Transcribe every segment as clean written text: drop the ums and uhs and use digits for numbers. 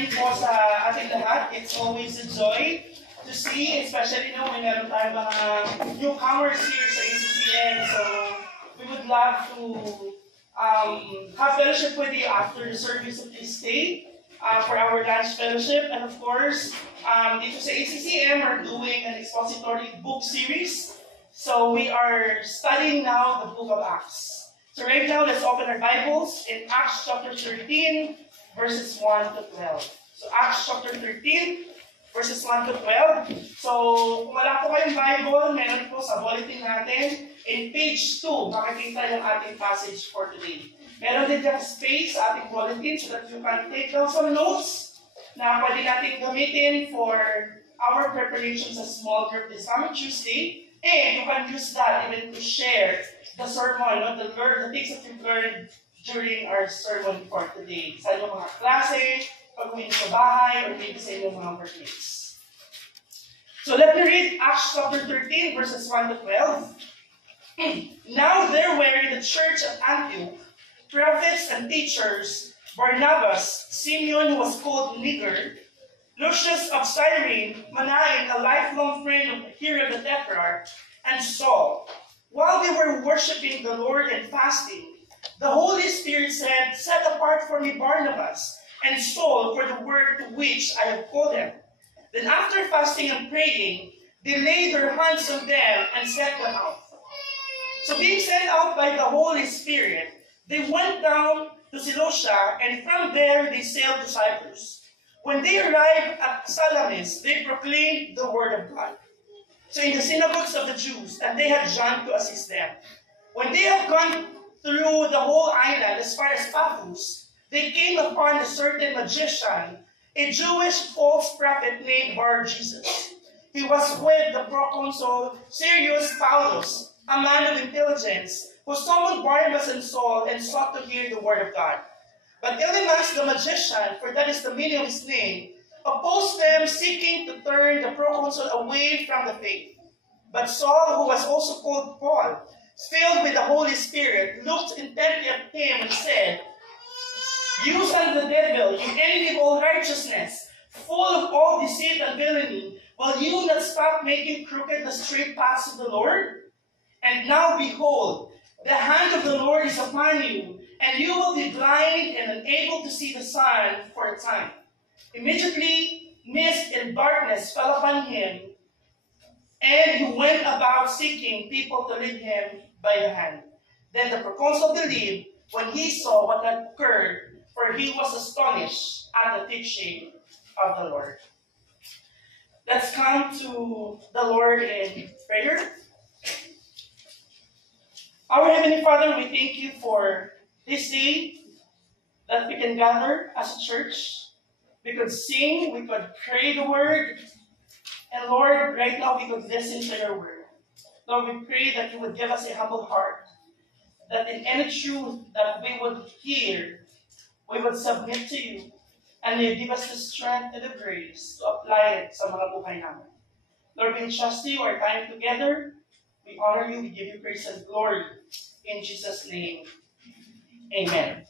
morning po sa ating lahat. It's always a joy to see, especially now when meron tayong mga newcomers here sa ACCN. So, we would love to have fellowship with you after the service. Please stay for our lunch fellowship. And of course, dito sa ACCM, we're doing an expository book series. So, we are studying now the book of Acts. So right now, let's open our Bibles in Acts chapter 13, verses 1 to 12. So Acts chapter 13, verses 1 to 12. So kung wala po kayong Bible, meron po sa bulletin natin. In page 2, makikita yung ating passage for today. Meron din dyan space sa ating bulletin so that you can take down some notes na pwede natin gamitin for our preparations sa small group this coming Tuesday. And you can use that even to share the sermon, the things that you've learned during our sermon for today. Sa inyong mga klase, pag uwi sa bahay, or maybe sa inyong mga workmates. So let me read Acts chapter 13, verses 1 to 12. Now there were in the church at Antioch prophets and teachers, Barnabas, Simeon who was called Niger, Lucius of Cyrene, Manaen, a lifelong friend of Herod the Tetrarch, and Saul. While they were worshiping the Lord and fasting, the Holy Spirit said, "Set apart for me Barnabas and Saul for the work to which I have called them." Then after fasting and praying, they laid their hands on them and sent them out. So being sent out by the Holy Spirit, they went down to Seleucia, and from there they sailed to Cyprus. When they arrived at Salamis, they proclaimed the word of God. So in the synagogues of the Jews, and they had John to assist them. When they had gone through the whole island as far as Paphos, they came upon a certain magician, a Jewish false prophet named Bar-Jesus. He was with the proconsul Sergius Paulus, a man of intelligence, who summoned Barnabas and Saul and sought to hear the word of God. But Elymas the magician, for that is the meaning of his name, opposed them, seeking to turn the proconsul away from the faith. But Saul, who was also called Paul, filled with the Holy Spirit, looked intently at him and said, "You son of the devil, you enemy of all righteousness, full of all deceit and villainy, will you not stop making crooked the straight paths of the Lord? And now behold, the hand of the Lord is upon you, and you will be blind and unable to see the sun for a time." Immediately, mist and darkness fell upon him, and he went about seeking people to lead him by the hand. Then the proconsul believed when he saw what had occurred, for he was astonished at the teaching of the Lord. Let's come to the Lord in prayer. Our Heavenly Father, we thank you for this day that we can gather as a church. We could sing, we could pray the word, and Lord, right now we could listen to your word. Lord, we pray that you would give us a humble heart, that in any truth that we would hear, we would submit to you, and you give us the strength and the grace to apply it sa mga buhay namin. Lord, we entrust to you our time together. We honor you, we give you praise and glory. In Jesus' name, amen.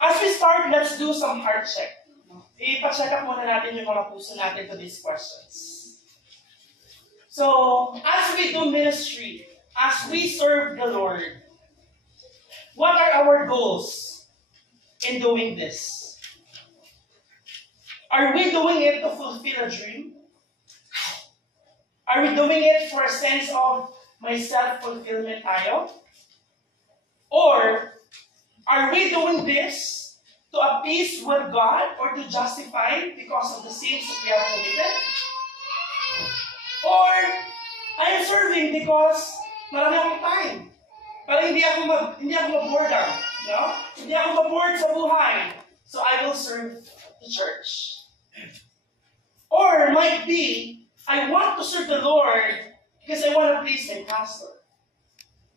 As we start, let's do some heart check. Ipa-check up muna natin yung mga puso natin to these questions. So, as we do ministry, as we serve the Lord, what are our goals in doing this? Are we doing it to fulfill a dream? Are we doing it for a sense of my self-fulfillment tayo? Or are we doing this to appease with God or to justify because of the sins that we have committed? Or I am serving because marami akong time. Para hindi ako ma-bored out, no? Hindi ako ma-bored sa buhay. So I will serve the church. Or it might be, I want to serve the Lord because I want to please my pastor.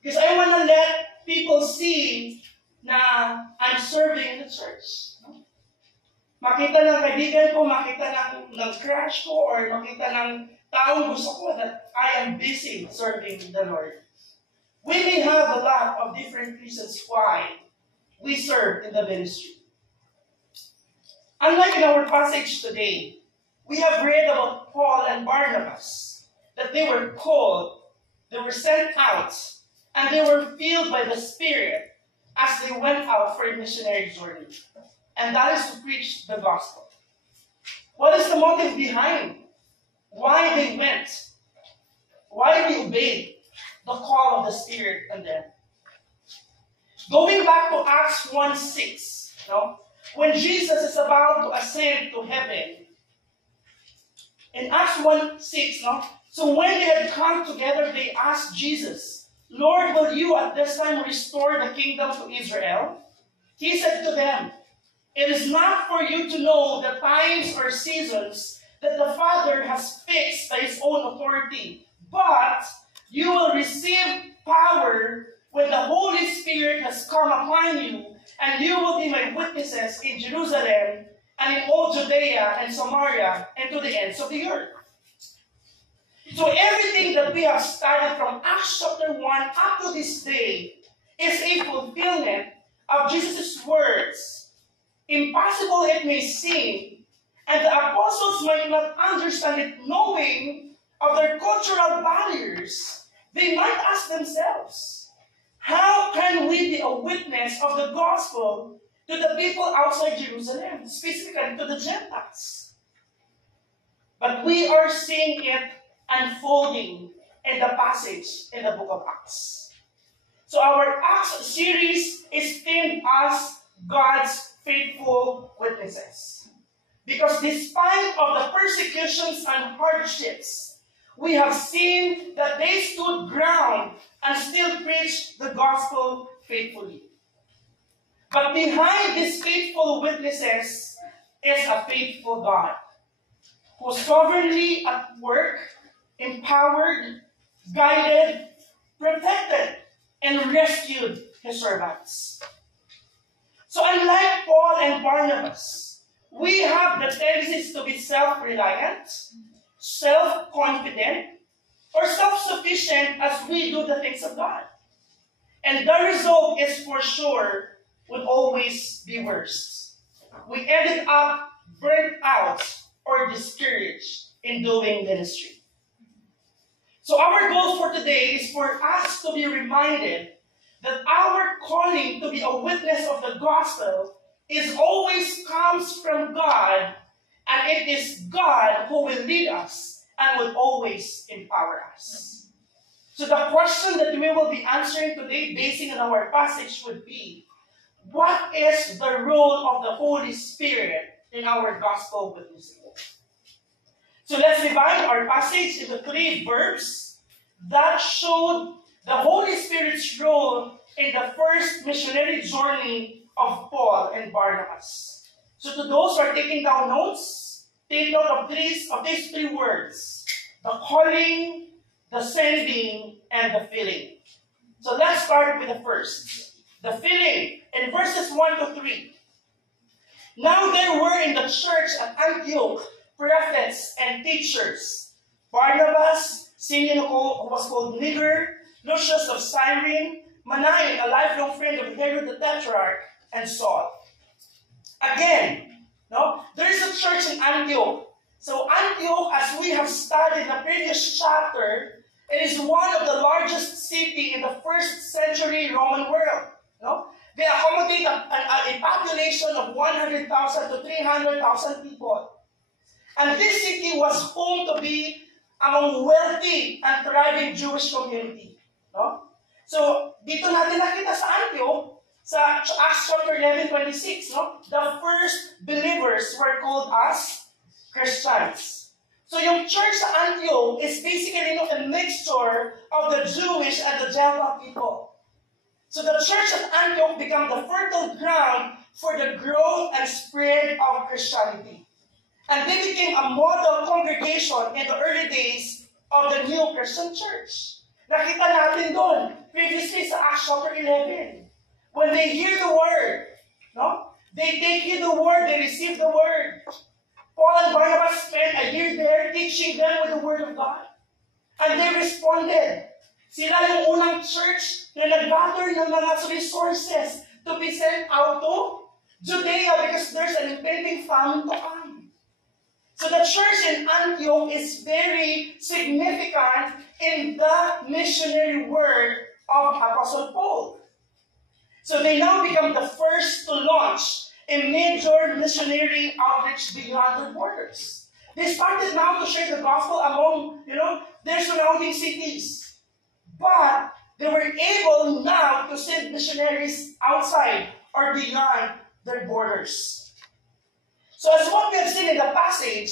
Because I want to let people see na I'm serving in the church. Makita ng kaibigan ko, makita ng crush ko, or makita ng taong gusto ko that I am busy serving the Lord. We may have a lot of different reasons why we serve in the ministry. Unlike in our passage today, we have read about Paul and Barnabas, that they were called, they were sent out, and they were filled by the Spirit as they went out for a missionary journey. And that is to preach the gospel. What is the motive behind why they went? Why they obeyed the call of the Spirit in them? Going back to Acts 1:6, when Jesus is about to ascend to heaven, in Acts 1:6, so when they had come together, they asked Jesus, Lord, will you at this time restore the kingdom to Israel? He said to them, it is not for you to know the times or seasons that the Father has fixed by his own authority, but you will receive power when the Holy Spirit has come upon you, and you will be my witnesses in Jerusalem and in all Judea and Samaria and to the ends of the earth. So everything that we have studied from Acts chapter 1 up to this day is a fulfillment of Jesus' words. Impossible it may seem, and the apostles might not understand it, knowing of their cultural barriers. They might ask themselves, how can we be a witness of the gospel to the people outside Jerusalem, specifically to the Gentiles? But we are seeing it unfolding in the passage in the book of Acts. So our Acts series is themed as God's faithful witnesses. Because despite of the persecutions and hardships, we have seen that they stood ground and still preached the gospel faithfully. But behind these faithful witnesses is a faithful God who sovereignly at work, empowered, guided, protected, and rescued his servants. So unlike Paul and Barnabas, we have the tendencies to be self-reliant, self-confident, or self-sufficient as we do the things of God. And the result is for sure would always be worse. We ended up burnt out or discouraged in doing ministry. So our goal for today is for us to be reminded that our calling to be a witness of the gospel is always comes from God, and it is God who will lead us and will always empower us. So the question that we will be answering today, basing on our passage, would be, what is the role of the Holy Spirit in our gospel witnessing? So let's divide our passage into 3 verbs that showed the Holy Spirit's role in the first missionary journey of Paul and Barnabas. So to those who are taking down notes, take note of these 3 words: the calling, the sending, and the filling. So let's start with the first, the filling, in verses 1 to 3. Now there were in the church at Antioch prophets and teachers: Barnabas, Simeon, who was called Niger, Lucius of Cyrene, Manaen, a lifelong friend of Herod the Tetrarch, and Saul. Again, there is a church in Antioch. So Antioch, as we have studied in the previous chapter, it is one of the largest cities in the first century Roman world. They accommodate a population of 100,000 to 300,000 people. And this city was home to be among wealthy and thriving Jewish community. So, dito natin nakita sa Antioch, sa Acts chapter 11:26, the first believers were called as Christians. So, yung church sa Antioch is basically a mixture of the Jewish and the Gentile people. So, the church at Antioch became the fertile ground for the growth and spread of Christianity. And they became a model congregation in the early days of the new Christian church. Nakita natin doon, previously sa Acts chapter 11. When they hear the word, they hear the word, they receive the word. Paul and Barnabas spent a year there teaching them with the word of God. And they responded. Sila yung unang church na nag-gather ng mga resources to be sent out to Judea because there's an impending famine to come. So the church in Antioch is very significant in the missionary work of Apostle Paul. So they now become the first to launch a major missionary outreach beyond the borders. They started now to share the gospel among, their surrounding cities. But they were able now to send missionaries outside or beyond their borders. So as what we have seen in the passage,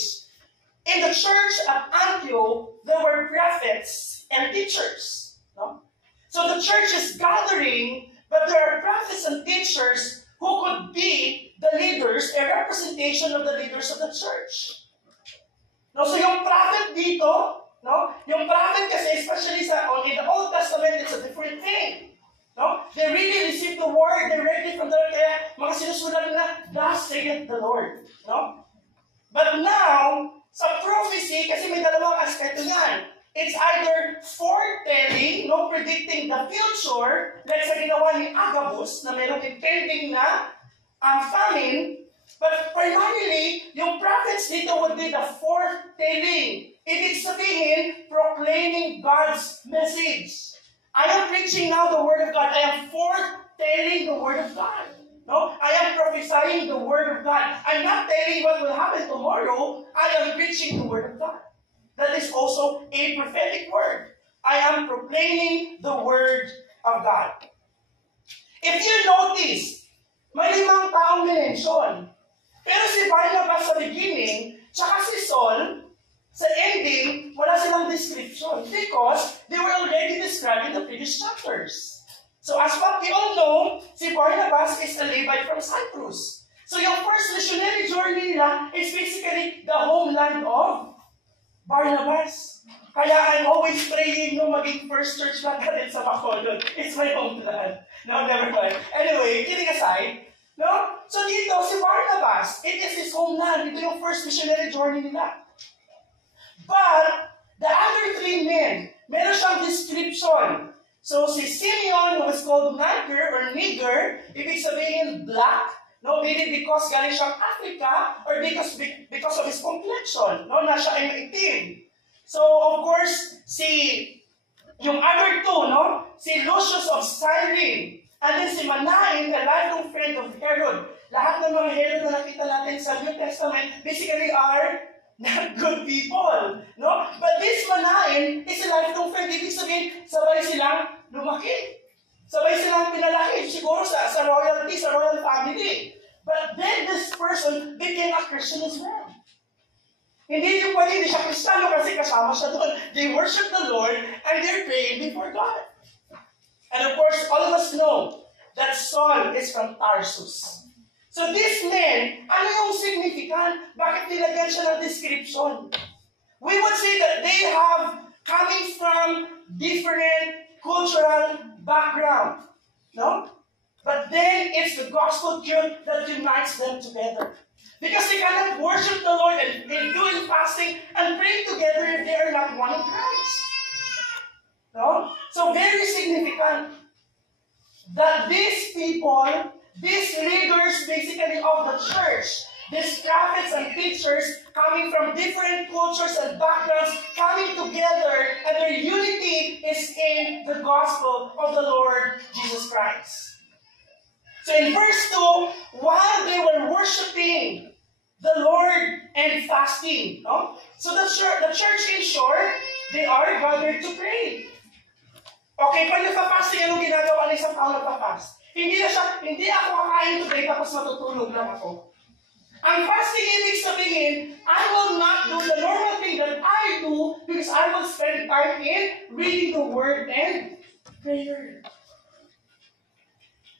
in the church at Antioch, there were prophets and teachers. No? So the church is gathering, but there are prophets and teachers who could be the leaders, a representation of the leaders of the church. No, so yung prophet dito, no, yung prophet kasi, especially in the Old Testament, it's a different thing. No? They really received the word directly from the Lord. Kaya mga sinusulat na, thus saith the Lord. No? But now, sa prophecy, kasi may dalawang aspeto yan. It's either foretelling, predicting the future, like sa ginawa ni Agabus, na mayroong impending na famine. But primarily, yung prophets dito would be the foretelling. Ibig sabihin, proclaiming God's message. I am preaching now the Word of God. I am foretelling the Word of God. No? I am prophesying the Word of God. I'm not telling what will happen tomorrow. I am preaching the Word of God. That is also a prophetic word. I am proclaiming the Word of God. If you notice, may 5 taong minensyon. Pero si Barnabas sa beginning, tsaka si Saul, sa ending, wala silang description because they were already described in the previous chapters. So as what we all know, si Barnabas is a Levite from Cyprus. So yung first missionary journey nila is basically the homeland of Barnabas. Kaya I'm always praying maging first church lang natin sa Bacolod. It's my homeland. No, never mind. Anyway, kidding aside, no? So dito, si Barnabas, it is his homeland. Ito yung first missionary journey nila. But, the other 3 men, meron siyang description. So, si Simeon, who was called Niger, ibig sabihin black, no? Maybe because galing siyang Africa, or because of his complexion, no? Na siya ay maitim. So, of course, yung other 2, no? Si Lucius of Cyrene, and then si Manaen, the lifelong friend of Herod. Lahat ng mga Herod na nakita natin sa New Testament basically are not good people. No? But this Manaen is a lifelong friend. Ibig sabihin, sabay silang lumaki. Sabay silang pinalaki. Siguro sa royalty, sa royal family. But then this person became a Christian as well. Hindi yung pwede, hindi siya Kristiyano kasi kasama siya doon. They worship the Lord and they're praying before God. And of course, all of us know that Saul is from Tarsus. So these men, ano yung significant? Bakit nilagyan siya ng description? We would say that they have coming from different cultural background. No? But then it's the gospel truth that unites them together. Because they cannot worship the Lord and doing fasting and praying together if they are not one in Christ. No? So very significant that these people, these leaders basically of the church, these prophets and teachers coming from different cultures and backgrounds, coming together, and their unity is in the gospel of the Lord Jesus Christ. So in verse 2, while they were worshiping the Lord and fasting, no? So the church in short, they are gathered to pray. Okay, pag nagpa-fasting, anong ginagawa ng isang tao nagpa-fast? Hindi ako kakain today tapos matutulog lang ako. Ang fasting ibig sabihin, I will not do the normal thing that I do because I will spend time in reading the Word and prayer.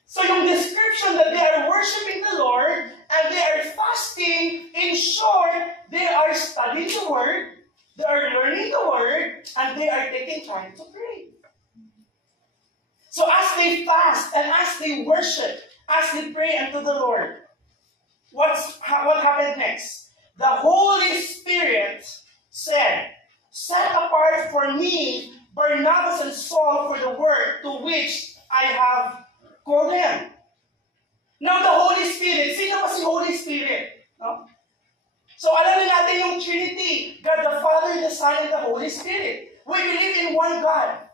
So yung description that they are worshiping the Lord and they are fasting, in short, they are studying the Word, they are learning the Word, and they are taking time to pray. So as they fast and as they worship, as they pray unto the Lord, what happened next? The Holy Spirit said, "Set apart for me Barnabas and Saul for the work to which I have called them." Now the Holy Spirit, sino ba si Holy Spirit? No? So alam na natin yung Trinity, God the Father, the Son, and the Holy Spirit. We believe in one God.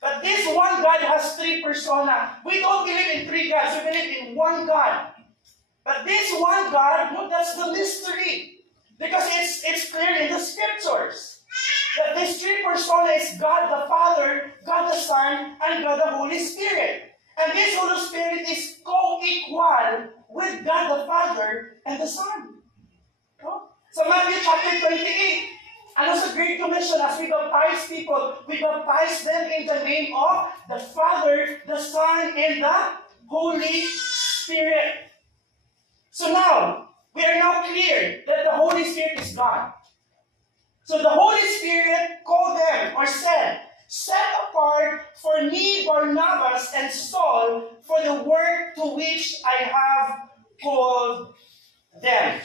But this one God has three persona. We don't believe in three gods, we believe in one God. But this one God, no, that's the mystery. Because it's clear in the scriptures that this three persona is God the Father, God the Son, and God the Holy Spirit. And this Holy Spirit is co-equal with God the Father and the Son. No? So Matthew chapter 28, ano sa Great Commission, as we baptize people, we baptize them in the name of the Father, the Son, and the Holy Spirit. So now, we are now clear that the Holy Spirit is God. So the Holy Spirit called them, or said, set apart for me, Barnabas and Saul, for the work to which I have called them.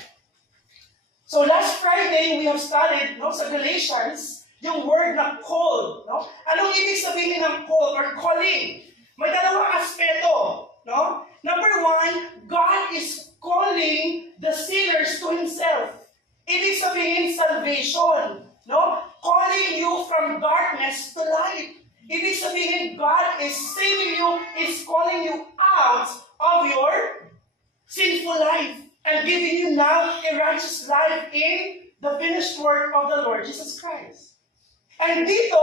So last Friday, we have studied sa Galatians, yung word na called. No? Anong ibig sabihin ng called or calling? May dalawang aspeto. No? Number one, God is calling the sinners to Himself. Ibig sabihin, salvation. No? Calling you from darkness to light. Ibig sabihin, God is saving you, is calling you out of your sinful life and giving you now a righteous life in the finished work of the Lord Jesus Christ. And dito,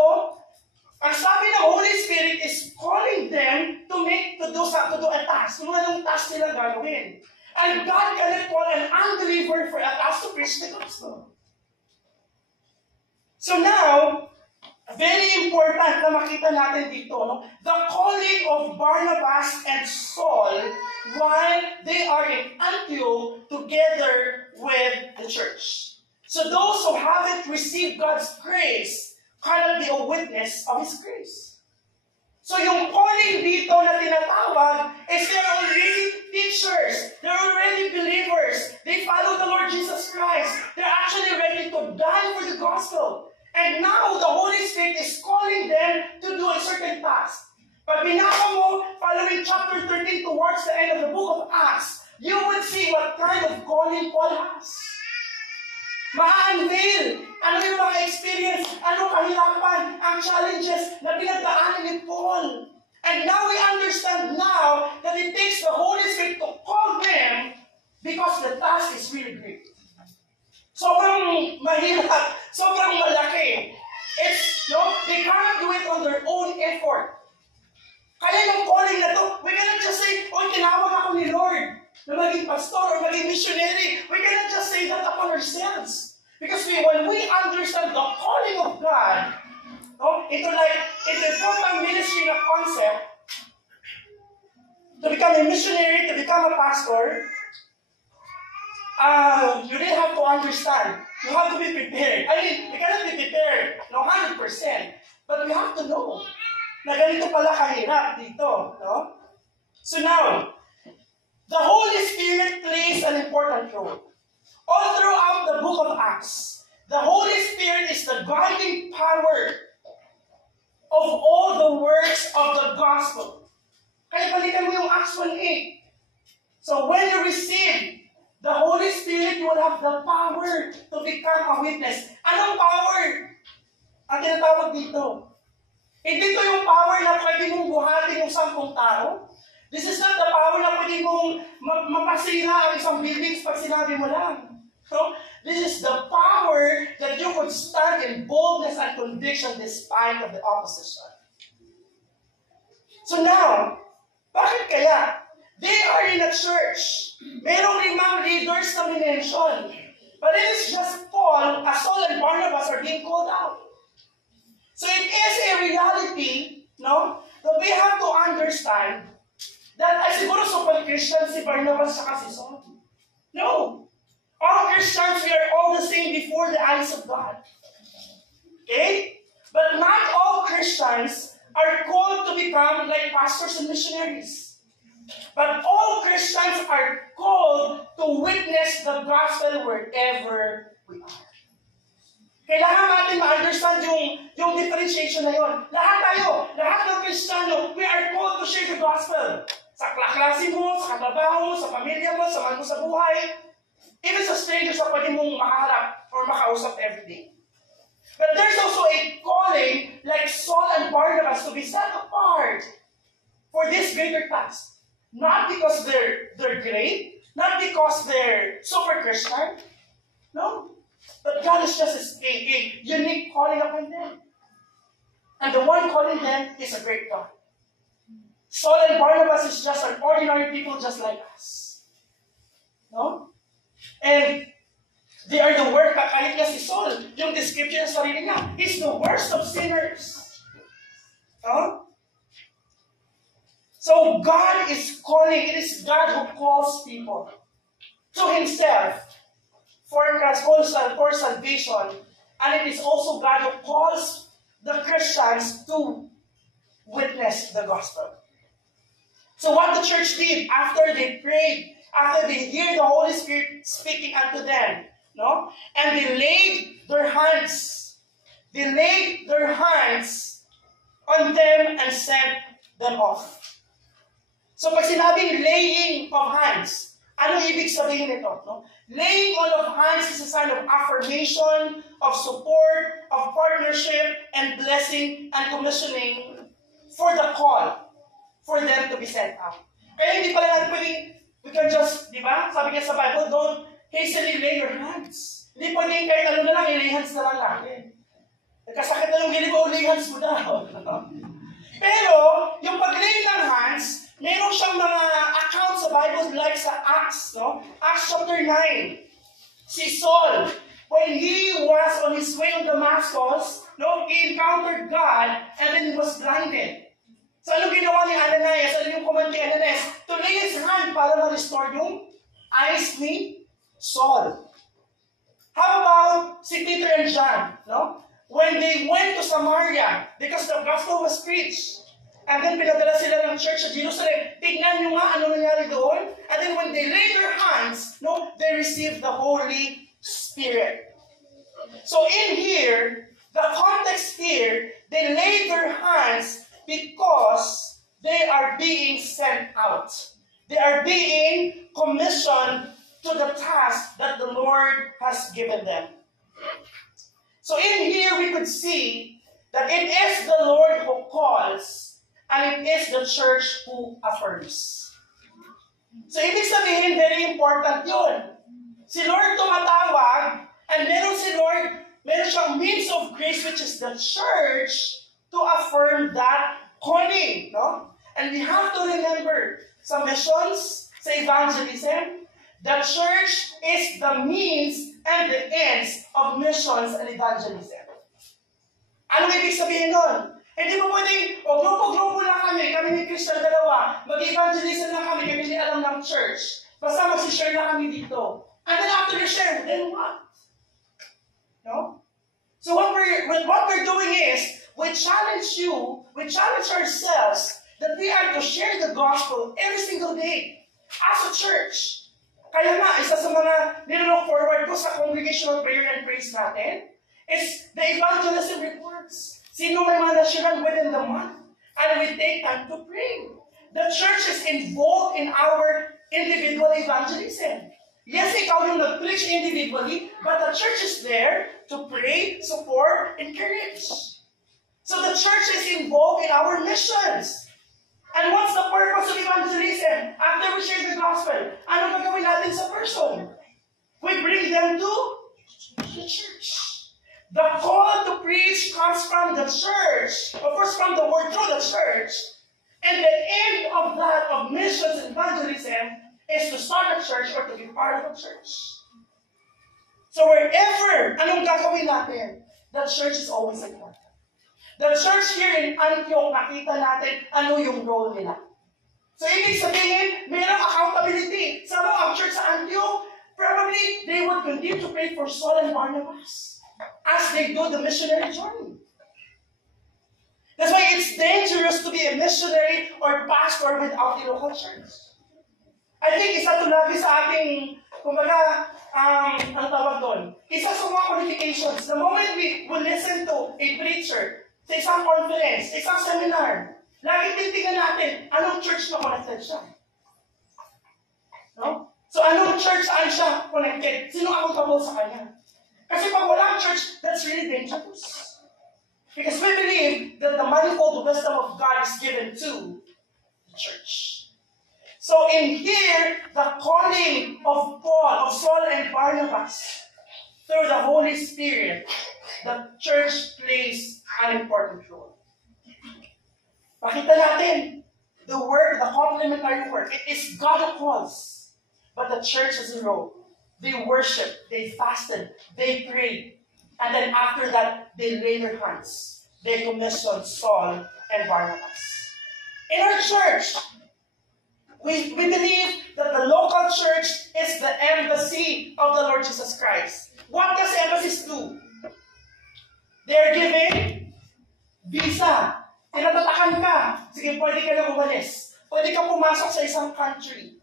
ang sabi ng Holy Spirit is calling them to do a task. Kung anong task nila gagawin. And God cannot call an unbeliever for a task to preach the gospel. So now, very important na makita natin dito, no? The calling of Barnabas and Saul while they are in Antioch together with the church. So those who haven't received God's grace cannot be a witness of His grace. So yung calling dito na tinatawag is they're already teachers. They're already believers. They follow the Lord Jesus Christ. They're actually ready to die for the gospel. And now the Holy Spirit is calling them to do a certain task. Pag binasa mo, following chapter 13 towards the end of the book of Acts, you will see what kind of calling Paul has. Ma-unveil ano yung mga experience, ano kahirapan, ang challenges na pinagdaanan ni Paul. And now we understand now that it takes the Holy Spirit to call them because the task is really great. Sobrang mahirap, sobrang malaki. They cannot do it on their own effort. Kaya yung calling na to, we cannot just say, tinawag ako ni Lord na maging pastor or maging missionary. We cannot just say that upon ourselves. Because when we understand the calling of God, into full-time ministry na concept, to become a missionary, to become a pastor, you really have to understand. You have to be prepared. I mean, we cannot be prepared, 100%. But we have to know na ganito pala kahirap dito. No? So now, the Holy Spirit plays an important role. All throughout the book of Acts, the Holy Spirit is the guiding power of all the works of the gospel. Kaya balikan mo yung Acts 1:8. So when you receive the Holy Spirit, you will have the power to become a witness. Anong power ang tinatawag dito? Hindi ito yung power na pwede mong buhatin yung 10 tao. This is not the power na pwede mong mapasira ang isang building pag sinabi mo lang. So, this is the power that you could stand in boldness and conviction despite of the opposition. So now, bakit kaya? They are in a church. Merong 5 leaders na minention. But it is just Paul, Saul, and Barnabas are being called out. So it is a reality, that we have to understand that siguro super Christian si Barnabas at si Saul. No. All Christians, we are all the same before the eyes of God. Okay? But not all Christians are called to become like pastors and missionaries. But all Christians are called to witness the gospel wherever we are. Kailangan natin ma-understand yung differentiation na yun. Lahat ng Kristiyano, we are called to share the gospel. Sa klase mo, sa katrabaho mo, sa pamilya mo, sa man mo sa buhay. Even sa strangers na pwede mong makaharap or makausap everyday. But there's also a calling like Saul and Barnabas to be set apart for this greater task. Not because they're great, not because they're super Christian. No. But God is just a unique calling upon them. And the one calling them is a great God. Saul and Barnabas is just an ordinary people just like us. No? And they are the worst, kahit nga si Saul, yung description ng sarili niya, he's the worst of sinners. No? So God is calling, it is God who calls people to Himself for salvation. And it is also God who calls the Christians to witness the gospel. So what the church did after they prayed, after they hear the Holy Spirit speaking unto them, no? And they laid their hands on them and sent them off. So pag sinabing laying of hands, ano ibig sabihin nito? No? Laying on of hands is a sign of affirmation, of support, of partnership, and blessing and commissioning for the call for them to be sent out. Kaya hindi pala natin pwedeng, we can just, di ba? Sabi niya sa Bible, don't hastily lay your hands. Hindi pwedeng kahit ano na lang, lay hands na lang natin. Nagkasakit na yung gilid mo, lay hands mo na. Pero, yung pag-lay ng hands, meron siyang mga accounts sa Bible like sa Acts, no? Acts chapter 9. Si Saul, when he was on his way on Damascus, no, he encountered God and then he was blinded. So ano ginawa ni Ananias? Ano yung command kay Ananias? To lay his hand para ma-restore yung eyes ni Saul. How about si Peter and John? No? When they went to Samaria, because the gospel was preached, and then pinadala sila ng church sa Jerusalem, tignan nyo nga ano nangyari doon. And then when they laid their hands, no, they received the Holy Spirit. So in here, the context here, they laid their hands because they are being sent out. They are being commissioned to the task that the Lord has given them. So in here we could see that it is the Lord who calls and it is the church who affirms. So ibig sabihin, very important yun. Si Lord tumatawag and meron siyang means of grace which is the church to affirm that calling, no? And we have to remember, sa missions, sa evangelism, the church is the means and the ends of missions and evangelism. Ano ibig sabihin nun? Hindi mo pwedeng, grupo-grupo lang kami ni Christian dalawa, mag-evangelism lang kami ni alam ng church. Basta mag-share na kami dito. And then after the share, then what? No? So what we're doing is, we challenge ourselves that we are to share the gospel every single day as a church. Kaya nga, isa sa mga nilook forward ko sa congregational prayer and praise natin is the evangelism reports. Sino may mga nasyaran within the month? And we take time to pray. The church is involved in our individual evangelism. Yes, ikaw yung nag-preach individually, but the church is there to pray, support, encourage. So the church is involved in our missions. And what's the purpose of evangelism? After we share the gospel, ano gagawin natin sa person? We bring them to the church. The call to preach comes from the church, of course from the word through the church. And the end of that, of missions and evangelism, is to start a church or to be part of a church. So wherever, anong gagawin natin? The church is always important. The church here in Antioch, nakita natin ano yung role nila. So ibig sabihin, mayroong accountability. Sa mga church sa Antioch, probably they would continue to pray for Saul and Barnabas as they do the missionary journey. That's why it's dangerous to be a missionary or pastor without a local church. I think isa to lagi sa ating, kumbaga, ano tawag doon? Isa sa mga qualifications. The moment we listen to a preacher, sa isang conference, sa isang seminar, lagi titingnan natin, anong church na connected siya? No? So anong church saan siya connected? Sino accountable sa kanya? Kasi pag walang church, that's really dangerous. Because we believe that the manifold wisdom of God is given to the church. So in here, the calling of Paul, of Saul and Barnabas, through the Holy Spirit, the church plays an important role. Pakita natin, the work, the complementary work, it is God who calls. But the church has a role. They worship, they fasted, they prayed. And then after that, they lay their hands. They commissioned Saul and Barnabas. In our church, we believe that the local church is the embassy of the Lord Jesus Christ. What does embassies do? They're giving visa. Tinatatakan ka. Sige, pwede ka na umalis. Pwede ka pumasok sa isang country.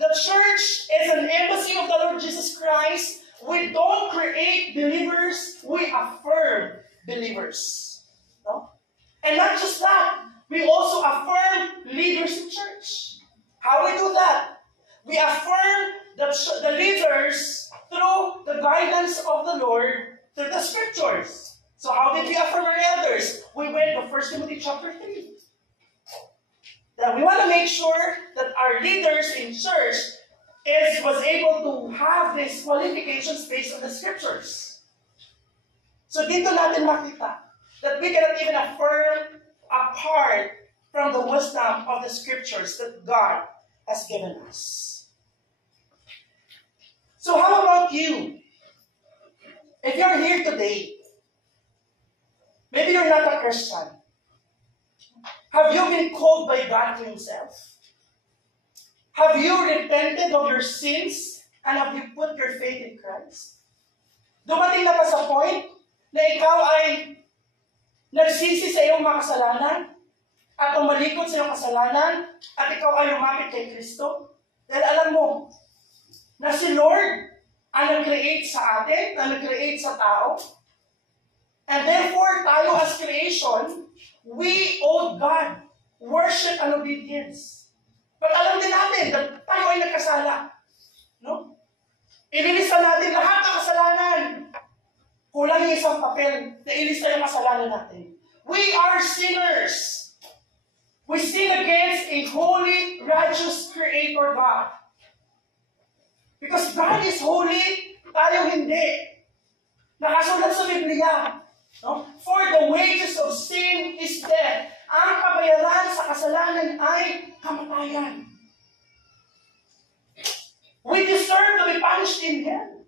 The church is an embassy of the Lord Jesus Christ. We don't create believers, we affirm believers. No? And not just that, we also affirm leaders in church. How we do that? We affirm the leaders through the guidance of the Lord, through the scriptures. So how did we affirm our elders? We went to 1 Timothy chapter 3. That we want to make sure that our leaders in church was able to have these qualifications based on the scriptures. So dito natin makita that we cannot even affirm apart from the wisdom of the scriptures that God has given us. So how about you? If you're here today, maybe you're not a Christian. Have you been called by God to Himself? Have you repented of your sins and have you put your faith in Christ? Dumating na ba sa point na ikaw ay nagsisi sa iyong mga kasalanan at umalikot sa iyong kasalanan at ikaw ay lumapit kay Kristo? Dahil alam mo na si Lord ang nag-create sa atin, ang nag-create sa tao. And therefore, tayo as creation, we owe God worship and obedience. But alam din natin na tayo ay nagkasala. No? Ililista natin lahat ng kasalanan. Kulang yung isang papel na ilista yung kasalanan natin. We are sinners. We sin against a holy, righteous Creator God. Because God is holy, tayo hindi. Nakasulat sa Biblia. No? For the wages of sin is death. Ang kabayaran sa kasalanan ay kamatayan. We deserve to be punished in hell.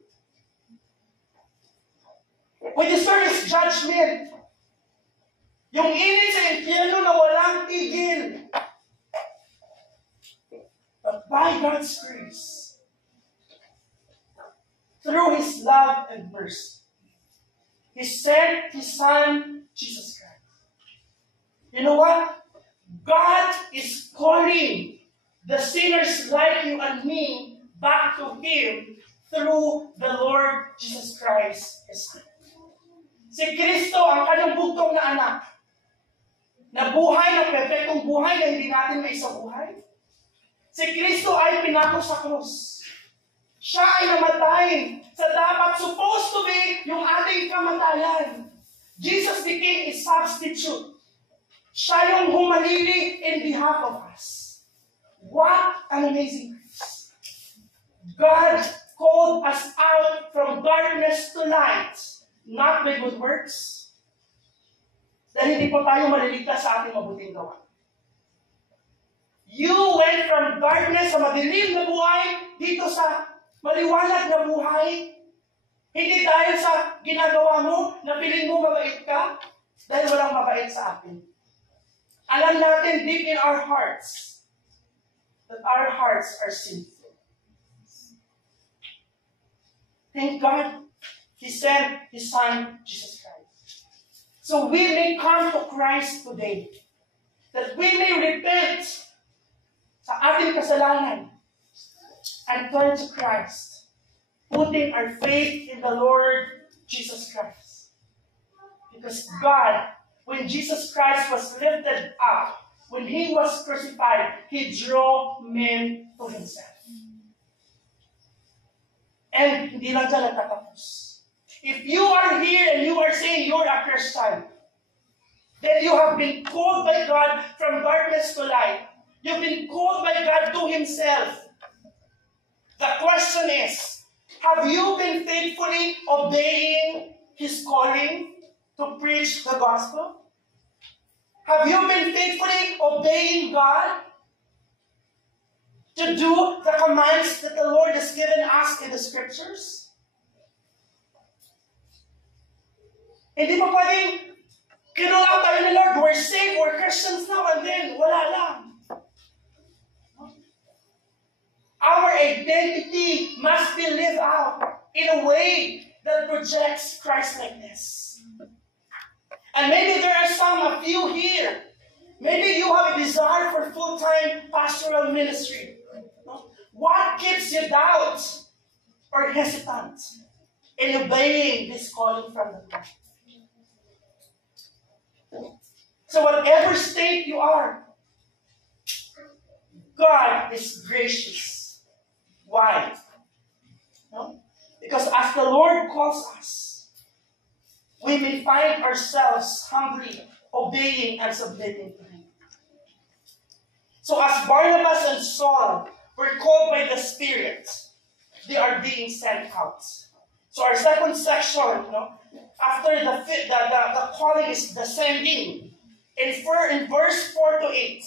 We deserve His judgment. Yung init sa impyerno na walang tigil. But by God's grace, through His love and mercy, He sent His Son, Jesus Christ. You know what? God is calling the sinners like you and me back to Him through the Lord Jesus Christ, His Son. Si Kristo ang kanyang bugtong na anak, na buhay, na perfectong buhay na hindi natin may isang buhay. Si Kristo ay pinako sa krus. Siya ay namatay sa dapat supposed to be yung ating kamatayan. Jesus became a substitute. Siya yung humalili in behalf of us. What an amazing grace. God called us out from darkness to light, not by good works. Dahil hindi po tayo maliligtas sa ating mabuting gawa. You went from darkness sa madilim na buhay dito sa maliwanag na buhay. Hindi dahil sa ginagawa mo na piling mo mabait ka, dahil walang mabait sa atin. Alam natin deep in our hearts that our hearts are sinful. Thank God, He sent His Son, Jesus Christ. So we may come to Christ today, that we may repent sa ating kasalanan and turn to Christ, putting our faith in the Lord Jesus Christ. Because God, when Jesus Christ was lifted up, when He was crucified, He drew men to Himself. And hindi lang dyan natatapos. If you are here and you are saying you're a Christian, then you have been called by God from darkness to light. You've been called by God to Himself. The question is, have you been faithfully obeying His calling to preach the gospel? Have you been faithfully obeying God to do the commands that the Lord has given us in the Scriptures? Hindi pa pwedeng kinuha tayo ni Lord, we're saved, we're Christians now, and then wala lang. Our identity must be lived out in a way that projects Christ-likeness. And maybe there are a few here. Maybe you have a desire for full-time pastoral ministry. What keeps you doubt or hesitant in obeying this calling from the Lord? So whatever state you are, God is gracious. Why? No? Because as the Lord calls us, we may find ourselves humbly obeying and submitting to Him. So as Barnabas and Saul were called by the Spirit, they are being sent out. So our second section, after the calling is the sending, in verse 4 to 8.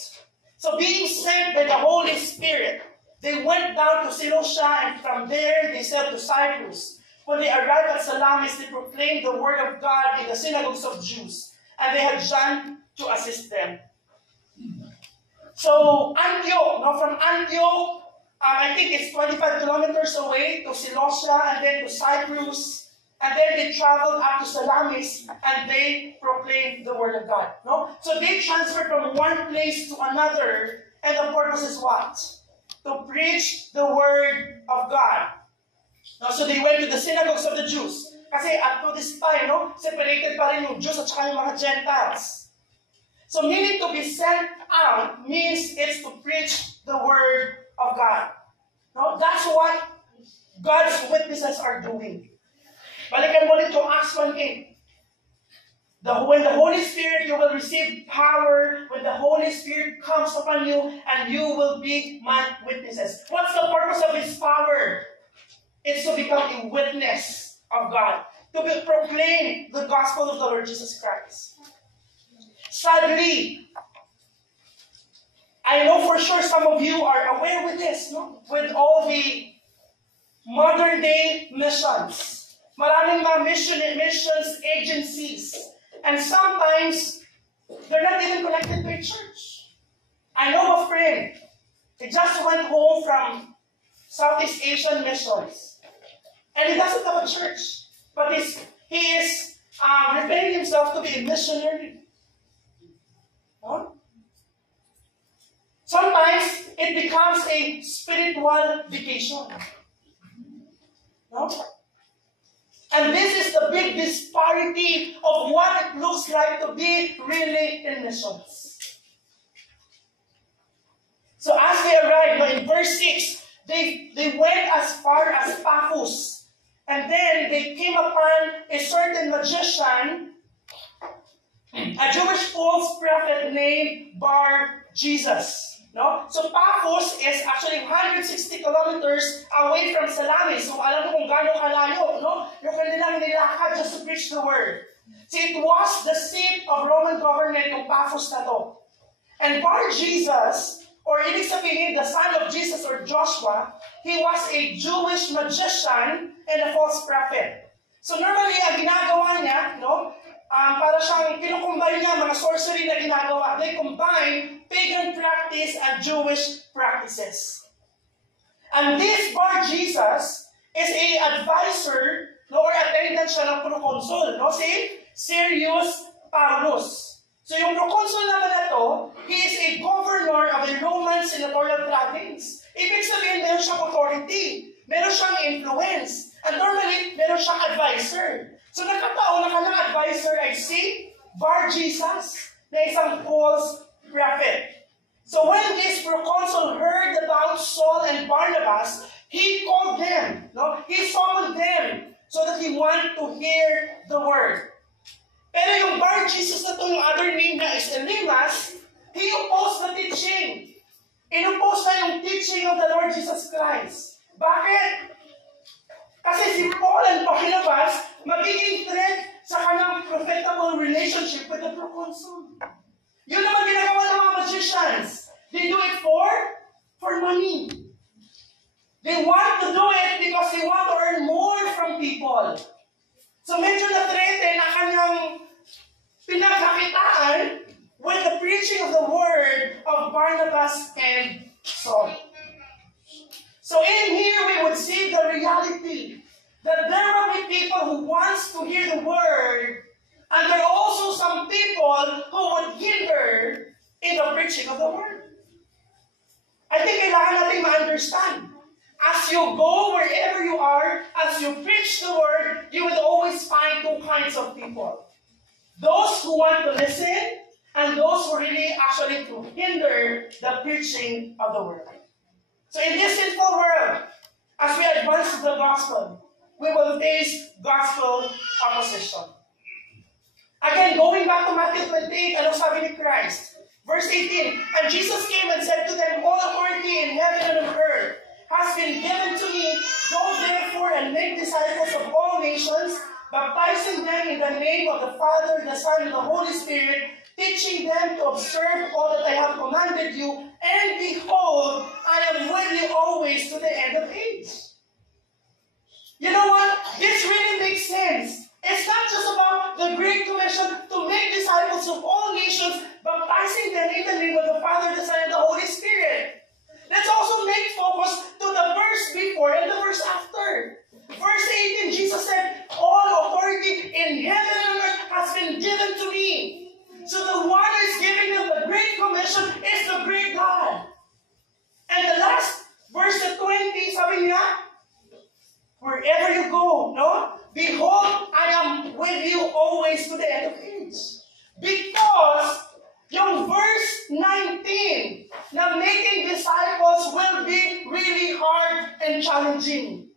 So being sent by the Holy Spirit, they went down to Seleucia, and from there they sailed to Cyprus. When they arrived at Salamis, they proclaimed the word of God in the synagogues of Jews, and they had John to assist them. So Antioch, from Antioch, I think it's 25 kilometers away to Seleucia, and then to Cyprus. And then they traveled up to Salamis, and they proclaimed the word of God. So they transferred from one place to another, and the purpose is what? To preach the word of God. So they went to the synagogues of the Jews. Kasi up to this time, separated pa rin yung Jews at saka yung mga Gentiles. So meaning to be sent out means it's to preach the word of God. That's what God's witnesses are doing. Balikan mo dito, Acts 1:8. When the Holy Spirit, you will receive power when the Holy Spirit comes upon you, and you will be my witnesses. What's the purpose of His power? It's to become a witness of God, to proclaim the gospel of the Lord Jesus Christ. Sadly, I know for sure some of you are aware with this, with all the modern day missions. Maraming mga missions agencies. And sometimes, they're not even connected to a church. I know a friend. He just went home from Southeast Asian missions. And he doesn't have a church. But he is preparing himself to be a missionary. Sometimes, it becomes a spiritual vacation. And this is the big disparity of what it looks like to be really in missions. So as they arrived, in verse 6, they went as far as Paphos. And then they came upon a certain magician, a Jewish false prophet named Bar Jesus. So Paphos is actually 160 kilometers away from Salamis. So alam mo kung gaano kalayo, yung kanilang nilakad just to preach the word. See, it was the seat of Roman government yung Paphos na to. And Bar Jesus, or ibig sabihin, the son of Jesus or Joshua, he was a Jewish magician and a false prophet. So normally, ang ginagawa niya, para siyang kinukumbay niya mga sorcery na ginagawa. They combine pagan practice and Jewish practices. And this Bar Jesus is a advisor or attendant siya ng proconsul. Si Serious Paulus. So yung proconsul naman na to, he is a governor of the Roman senatorial province. Ibig sabihin, meron siyang authority. Meron siyang influence. And normally, meron siyang advisor. So nakataon na kanyang advisor ay si Bar Jesus, na isang false prophet. So when this proconsul heard about Saul and Barnabas, He called them, no? He summoned them so that he wanted to hear the word. Pero yung Bar Jesus na to, yung other name na is Elymas, he opposed the teaching. Inopposed na yung teaching of the Lord Jesus Christ. Bakit? Kasi si Paul and Barnabas magiging threat sa kanyang profitable relationship with the proconsul. Yun naman ginagawa ng mga magicians. They do it for money. They want to do it because they want to earn more from people. So medyo na-threaten ang kanyang pinagkakitaan with the preaching of the word of Barnabas and Saul. So in here we would see the reality that there will be people who wants to hear the word, and there are also some people who would hinder in the preaching of the word. I think kailangan natin ma-understand. As you go wherever you are, as you preach the word, you would always find two kinds of people. Those who want to listen, and those who really actually to hinder the preaching of the word. So in this sinful world, as we advance the gospel, we will face gospel opposition. Again, going back to Matthew 28, ano sabi ni Christ? Verse 18, and Jesus came and said to them, all authority in heaven and on earth has been given to me. Go therefore and make disciples of all nations, baptizing them in the name of the Father, the Son, and the Holy Spirit, teaching them to observe all that I have commanded you, and behold, I am with you always to the end of age. You know what? This really makes sense. It's not just about the Great Commission to make disciples of all nations, baptizing them in the name of the Father, the Son, and the Holy Spirit. Let's also make focus to the verse before and the verse after. Verse 18, Jesus said, all authority in heaven and earth has been given to me. So the one who is giving them the Great Commission is the great God. And the last verse 20, sabi niya, wherever you go, no? Behold, I am with you always to the end of age. Because yung verse 19, na making disciples will be really hard and challenging.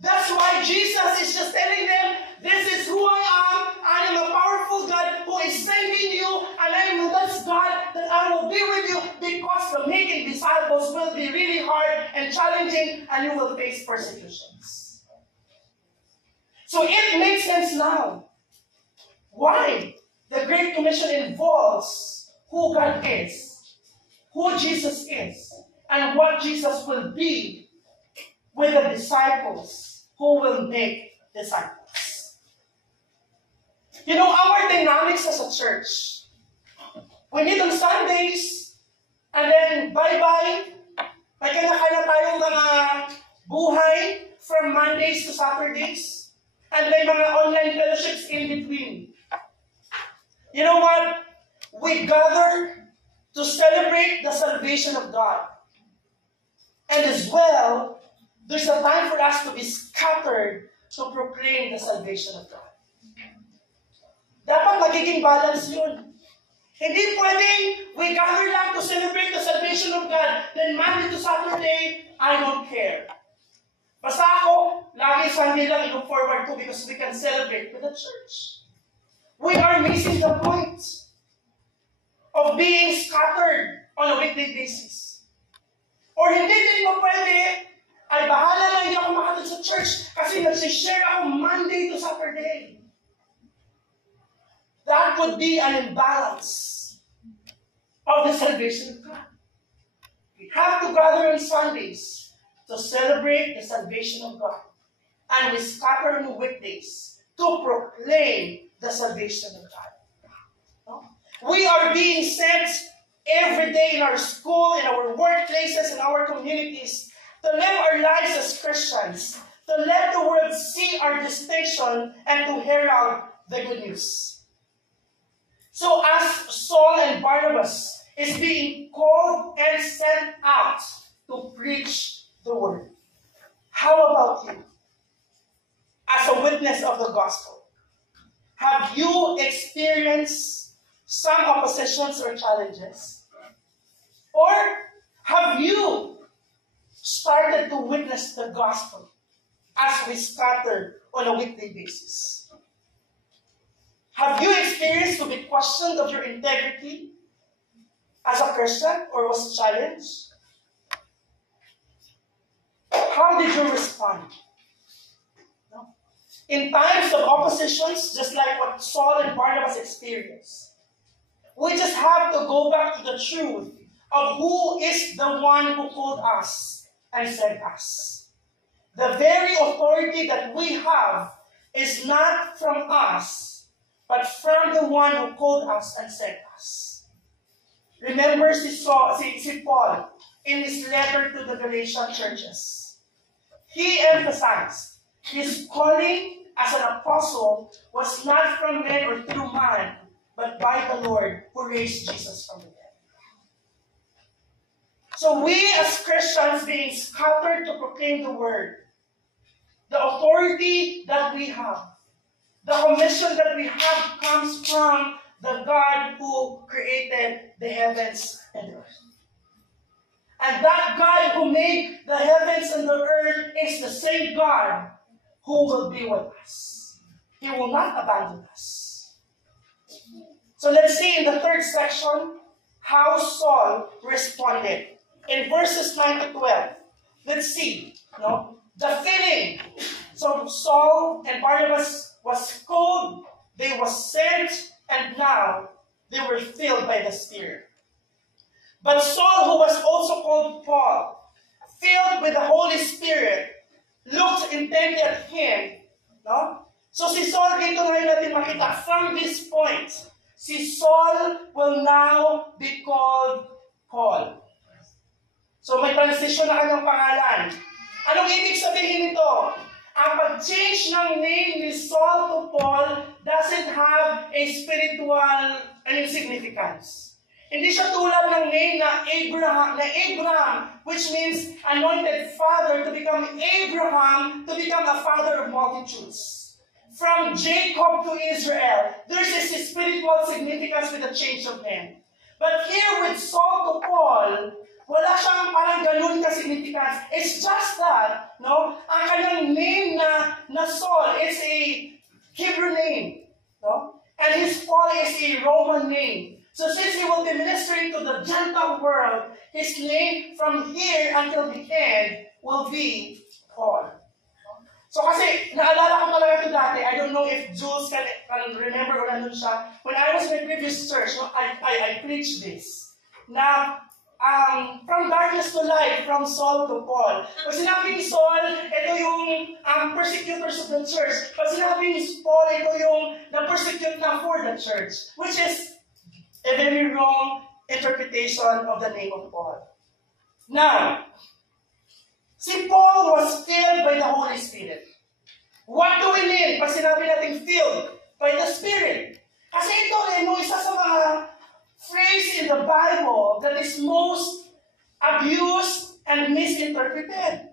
That's why Jesus is just telling them, this is who I am. I am a powerful God who is sending you, and I am that God that I will be with you, because the making disciples will be really hard and challenging, and you will face persecutions. So it makes sense now why the Great Commission involves who God is, who Jesus is, and what Jesus will be with the disciples who will make disciples. You know, our dynamics as a church, we meet on Sundays, and then bye-bye. May kanya-kanya tayong mga buhay from Mondays to Saturdays. And may mga online fellowships in between. You know what? We gather to celebrate the salvation of God. And as well, there's a time for us to be scattered to proclaim the salvation of God. Dapat magiging balance yun. Hindi pwedeng we gather lang to celebrate the salvation of God, then Monday to Saturday, I don't care. Basta ako, lagi Sunday lang i-look forward to because we can celebrate with the church. We are missing the point of being scattered on a weekday basis. Or hindi din mo pwede, ay bahala lang hindi ako makatod sa church kasi nagsishare ako Monday to Saturday. That would be an imbalance of the salvation of God. We have to gather on Sundays to celebrate the salvation of God. And we scatter on weekdays to proclaim the salvation of God. No? We are being sent every day in our school, in our workplaces, in our communities to live our lives as Christians, to let the world see our distinction and to herald the good news. So as Saul and Barnabas is being called and sent out to preach the word, how about you? As a witness of the gospel, have you experienced some oppositions or challenges? Or have you started to witness the gospel as we scatter on a weekly basis? Have you experienced to be questioned of your integrity as a Christian or was challenged? How did you respond? No? In times of oppositions, just like what Saul and Barnabas experienced, we just have to go back to the truth of who is the one who called us and sent us. The very authority that we have is not from us, but from the one who called us and sent us. Remember si Paul in his letter to the Galatian churches. He emphasized his calling as an apostle was not from men or through man, but by the Lord who raised Jesus from the dead. So we as Christians being scattered to proclaim the word, the authority that we have, the commission that we have comes from the God who created the heavens and the earth. And that God who made the heavens and the earth is the same God who will be with us. He will not abandon us. So let's see in the third section how Saul responded. In verses 9 to 12, let's see the feeling. So Saul and Barnabas was called, they were sent, and now they were filled by the Spirit. But Saul, who was also called Paul, filled with the Holy Spirit, looked intently at him. No? So si Saul, dito ngayon natin makita, from this point, si Saul will now be called Paul. So may transition na kanyang pangalan. Anong ibig sabihin nito? Ang pag-change ng name ni Saul to Paul doesn't have a spiritual significance. Hindi siya tulad ng name na Abraham, which means anointed father, to become Abraham, to become a father of multitudes. From Jacob to Israel, there's a spiritual significance with the change of name. But here with Saul to Paul, wala siyang parang ganun ka-significance. It's just that, ang kanyang name na Saul is a Hebrew name. And his Paul is a Roman name. So since he will be ministering to the Gentile world, his name from here until the end will be Paul. So kasi, naalala ko talaga ito dati. I don't know if Jules can remember or nandun siya. When I was in my previous church, I preached this. Now, from darkness to light, from Saul to Paul. Pag sinabing Saul, ito yung persecutors of the church. Pag sinabing Paul, ito yung na-persecute na for the church. Which is a very wrong interpretation of the name of Paul. Now, si Paul was filled by the Holy Spirit. What do we mean pag sinabi natin filled by the Spirit? Kasi ito isa sa mga phrase in the Bible that is most abused and misinterpreted.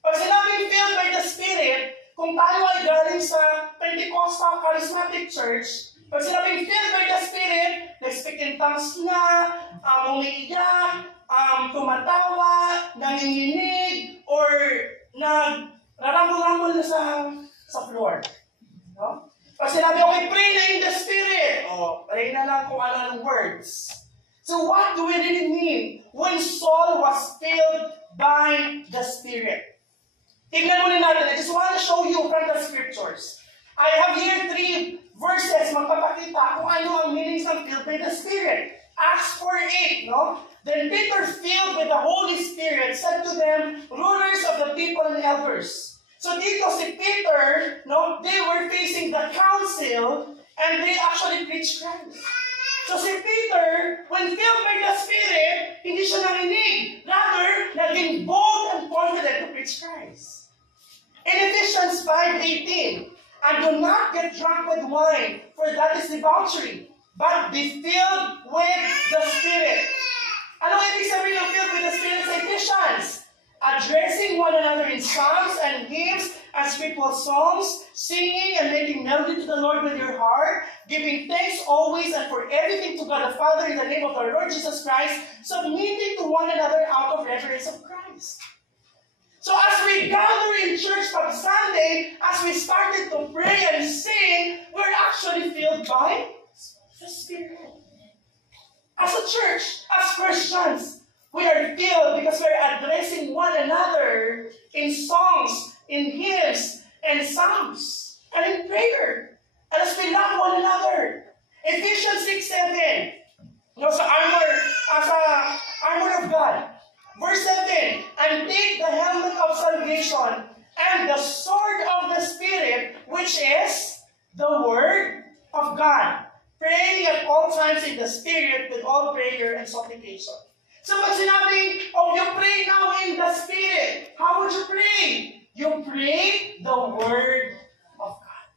Pag sinabing filled by the Spirit, kung tayo ay galing sa Pentecostal Charismatic Church, pag sinabing filled by the Spirit, nag-speak in tongues na, umiiyak, tumatawa, nanginginig, or nagramble-ramble na sa floor. No? Pag sinabi, okay, pray na in the Spirit. Pray na lang kung ano-anong words. So what do we really mean when Saul was filled by the Spirit? Tignan muna natin. I just want to show you from the Scriptures. I have here 3 verses magpapakita kung ano ang meanings ng filled by the Spirit. Acts 4:8, Then Peter, filled with the Holy Spirit, said to them, rulers of the people and elders. So dito si Peter, they were facing the council and they actually preached Christ. So si Peter, when filled by the Spirit, hindi siya nanginig. Rather, naging bold and confident to preach Christ. In Ephesians 5:18, and do not get drunk with wine, for that is debauchery, but be filled with the Spirit. Ano ibig sabihin ng filled with the Spirit sa Ephesians? Addressing one another in psalms and hymns and spiritual songs, singing and making melody to the Lord with your heart, giving thanks always and for everything to God the Father in the name of our Lord Jesus Christ, submitting to one another out of reverence of Christ. So as we gather in church on Sunday, as we started to pray and sing, we're actually filled by the Spirit. As a church, as Christians, we are filled because we're addressing one another in songs, in hymns, and psalms, and in prayer. And as we love one another. Ephesians 6:7. Sa armor of God. Verse 7, and take the helmet of salvation and the sword of the Spirit, which is the Word of God. Praying at all times in the Spirit with all prayer and supplication. So pag sinabing, you pray now in the Spirit, how would you pray? You pray the Word of God.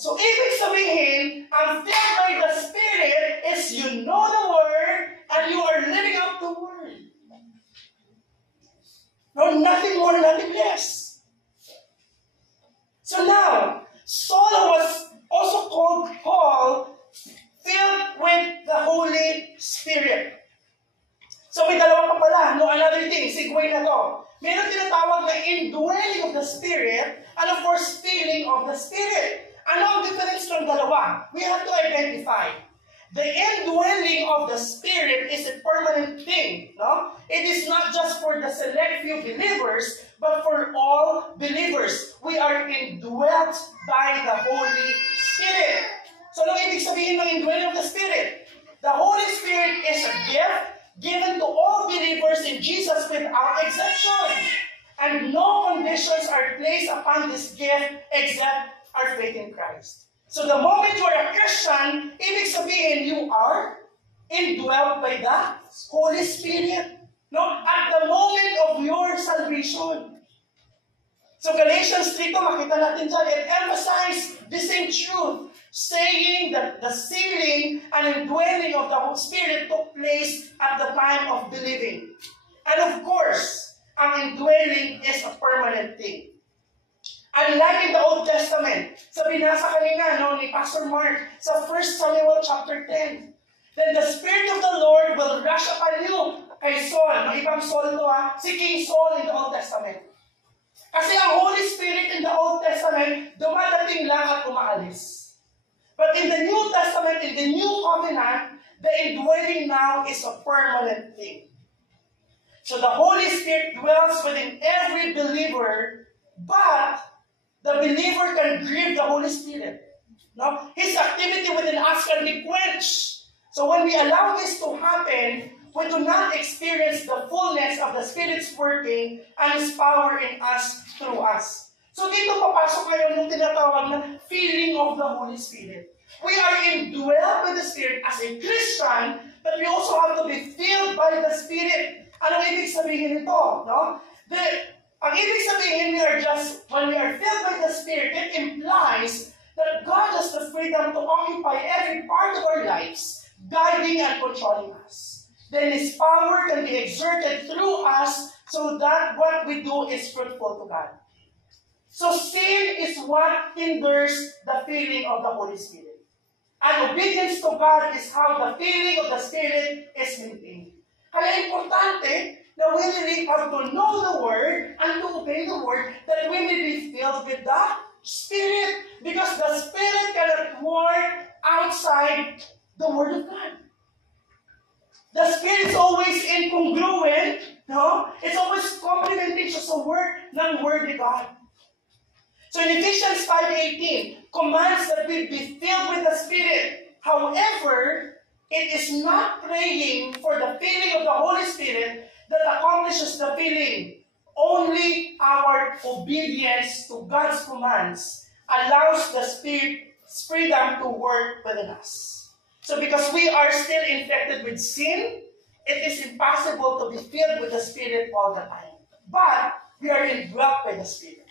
So ibig sabihin, ang filled by the Spirit is you know the Word and you are living out the Word. No, nothing more, nothing less. So now, Saul was also called Paul, filled with the Holy Spirit. So may dalawa pa pala, another thing, segue na to. Meron tinatawag na indwelling of the Spirit, and of course, filling of the Spirit. Ano ang difference ng dalawa? We have to identify. The indwelling of the Spirit is a permanent thing. No? It is not just for the select few believers, but for all believers. We are indwelt by the Holy Spirit. So, ano ibig sabihin ng indwelling of the Spirit? The Holy Spirit is a gift given to all believers in Jesus without exception. And no conditions are placed upon this gift except our faith in Christ. So the moment you are a Christian, ibig sabihin you are indwelt by the Holy Spirit. No? At the moment of your salvation. So Galatians 3, makita natin dyan, it emphasizes the same truth, saying that the sealing and indwelling of the Holy Spirit took place at the time of believing. And of course, ang indwelling is a permanent thing. Unlike in the Old Testament, sa binasa kanina ni Pastor Mark sa 1 Samuel chapter 10, then the Spirit of the Lord will rush upon you kay Saul. Ibang Saul to si King Saul in the Old Testament. Kasi ang Holy Spirit in the Old Testament, dumadating lang at umaalis. But in the New Testament, in the New Covenant, the indwelling now is a permanent thing. So the Holy Spirit dwells within every believer, but the believer can grieve the Holy Spirit. No? His activity within us can be quenched. So when we allow this to happen, we do not experience the fullness of the Spirit's working and His power in us through us. So dito papasok ngayon yung tinatawag na feeling of the Holy Spirit. We are indwelled by the Spirit as a Christian, but we also have to be filled by the Spirit. Anong ibig sabihin nito? No? Ang ibig sabihin, when we are filled by the Spirit, it implies that God has the freedom to occupy every part of our lives, guiding and controlling us. Then His power can be exerted through us so that what we do is fruitful to God. So sin is what hinders the filling of the Holy Spirit. And obedience to God is how the filling of the Spirit is maintained. Kaya importante, that we really have to know the Word and to obey the Word, that we may be filled with the Spirit. Because the Spirit cannot work outside the Word of God. The Spirit is always incongruent. No? It's always complementing sa word ng Word of God. So in Ephesians 5:18, commands that we be filled with the Spirit. However, it is not praying for the filling of the Holy Spirit that accomplishes the filling. Only our obedience to God's commands allows the Spirit's freedom to work within us. So because we are still infected with sin, it is impossible to be filled with the Spirit all the time. But we are indwelt by the Spirit.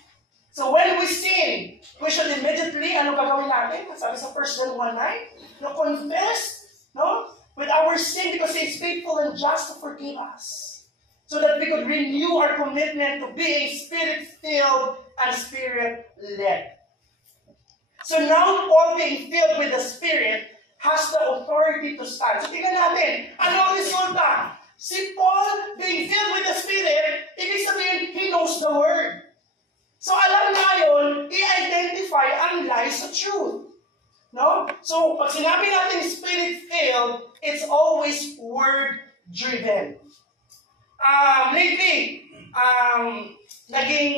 So when we sin, we should immediately, ano gagawin natin? Sabi sa 1 John 1:9, confess, with our sin because He is faithful and just to forgive us. So that we could renew our commitment to being Spirit-filled and Spirit-led. So now, Paul being filled with the Spirit has the authority to stand. So tingnan natin, ano ang resulta? Si Paul, being filled with the Spirit, ibig sabihin, he knows the Word. So alam na yun, i-identify ang lies sa truth. No? So, pag sinabi natin Spirit-filled, it's always Word-driven. Lately, naging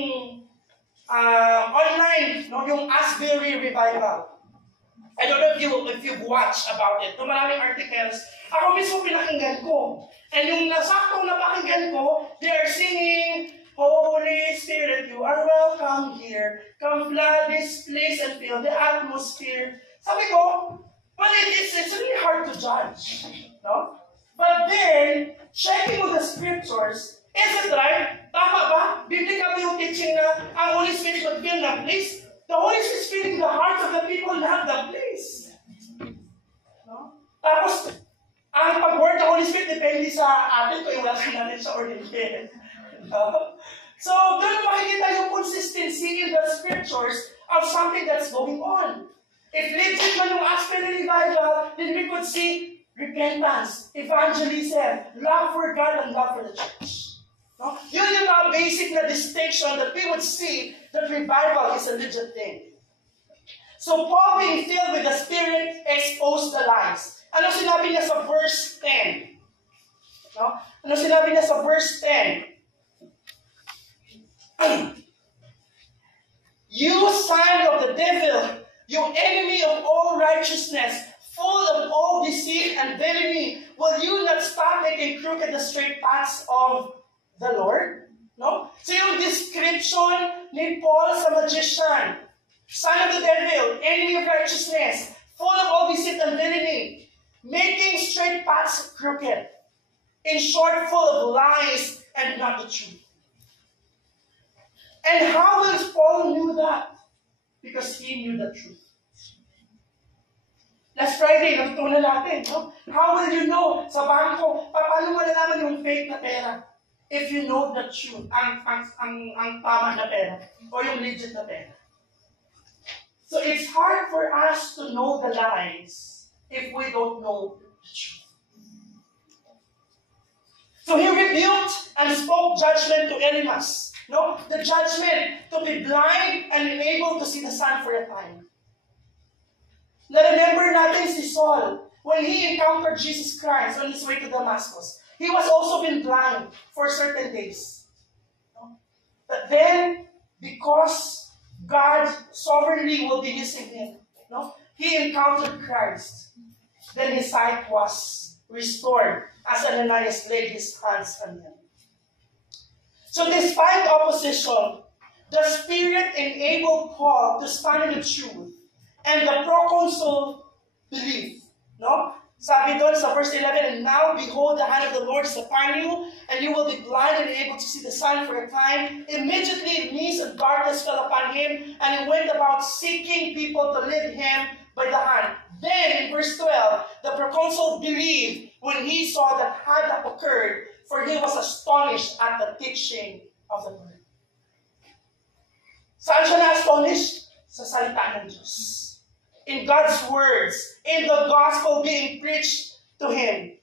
online, no, yung Asbury Revival. I don't know if you've watched about it. No, maraming articles. Ako mismo pinakinggan ko. And yung nasaktong napakinggan ko, they are singing, Holy Spirit, you are welcome here. Come flood this place and fill the atmosphere. Sabi ko, well, it's really hard to judge. No? But then, checking with the scriptures, is it right? Tama ba? Biblical yung teaching na ang Holy Spirit would fill the place. The Holy Spirit is filling the hearts of the people, not the place. No? Tapos, ang pag-word ng Holy Spirit depende sa atin kung iwasan natin siya or hindi. So, doon makikita yung consistency in the scriptures of something that's going on. If legit man yung Asbury Revival, then we could see repentance, evangelism, love for God, and love for the church. No? Yun yung mga basic na distinction that we would see that revival is a legit thing. So, Paul being filled with the Spirit exposed the lies. Ano sinabi niya sa verse 10? No? Ano sinabi niya sa verse 10? You son of the devil, you enemy of all righteousness, full of all deceit and villainy, will you not stop making crooked the straight paths of the Lord? No? So yung description ni Paul sa magician, son of the devil, enemy of righteousness, full of all deceit and villainy, making straight paths crooked. In short, full of lies and not the truth. And how will Paul knew that? Because he knew the truth. Last Friday, natutunan natin, no? How will you know sa bangko? Paano malalaman yung fake na pera? If you know the truth, ang tama na pera, o yung legit na pera. So it's hard for us to know the lies if we don't know the truth. So he rebuked and spoke judgment to Elimas. No? The judgment to be blind and unable to see the sun for a time. Now remember natin si Saul, when he encountered Jesus Christ on his way to Damascus, he was also been blind for certain days. No? But then, because God sovereignly will be using him, no? He encountered Christ. Then his sight was restored as Ananias laid his hands on him. So despite opposition, the Spirit enabled Paul to stand in the truth, and the proconsul believed. No? Sabi doon sa verse 11, and now behold, the hand of the Lord is upon you, and you will be blind and unable to see the sun for a time. Immediately mist and darkness fell upon him, and he went about seeking people to lead him by the hand. Then, in verse 12, the proconsul believed when he saw that had occurred, for he was astonished at the teaching of the Lord. Saan siya na-astonished? Sa salita ng Diyos. In God's words, in the gospel being preached to him.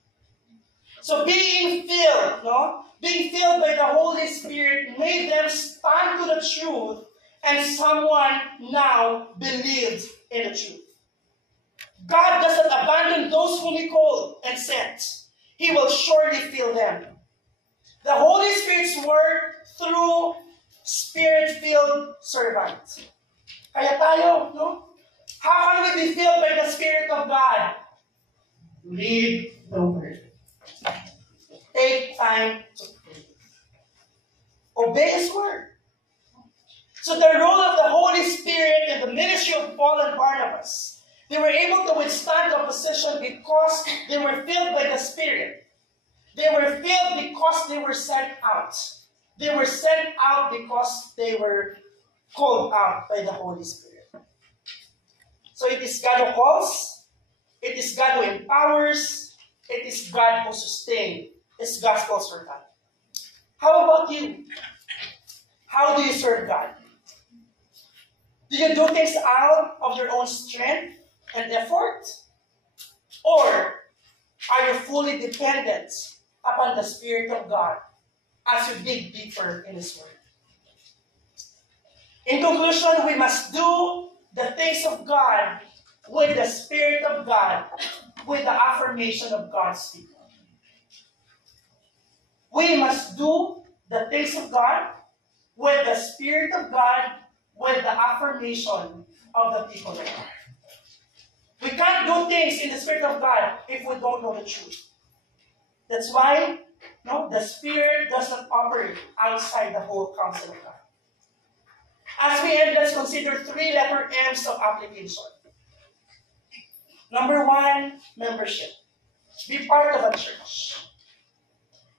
So being filled, no? Being filled by the Holy Spirit made them stand to the truth, and someone now believed in the truth. God doesn't abandon those whom He called and sent. He will surely fill them. The Holy Spirit's work through Spirit-filled servants. Kaya tayo, no? How can we be filled by the Spirit of God? Read the Word. Take time to pray. Obey His Word. So the role of the Holy Spirit in the ministry of Paul and Barnabas, they were able to withstand opposition because they were filled by the Spirit. They were filled because they were sent out. They were sent out because they were called out by the Holy Spirit. So it is God who calls, it is God who empowers, it is God who sustains His gospel servant. How about you? How do you serve God? Do you do things out of your own strength and effort? Or are you fully dependent upon the Spirit of God as you dig deeper in His Word. In conclusion, we must do the things of God with the Spirit of God, with the affirmation of God's people. We must do the things of God with the Spirit of God, with the affirmation of the people of God. We can't do things in the Spirit of God if we don't know the truth. That's why the Spirit does not operate outside the whole counsel of God. As we end, let's consider 3 letter M's of application. Number 1, membership. Be part of a church.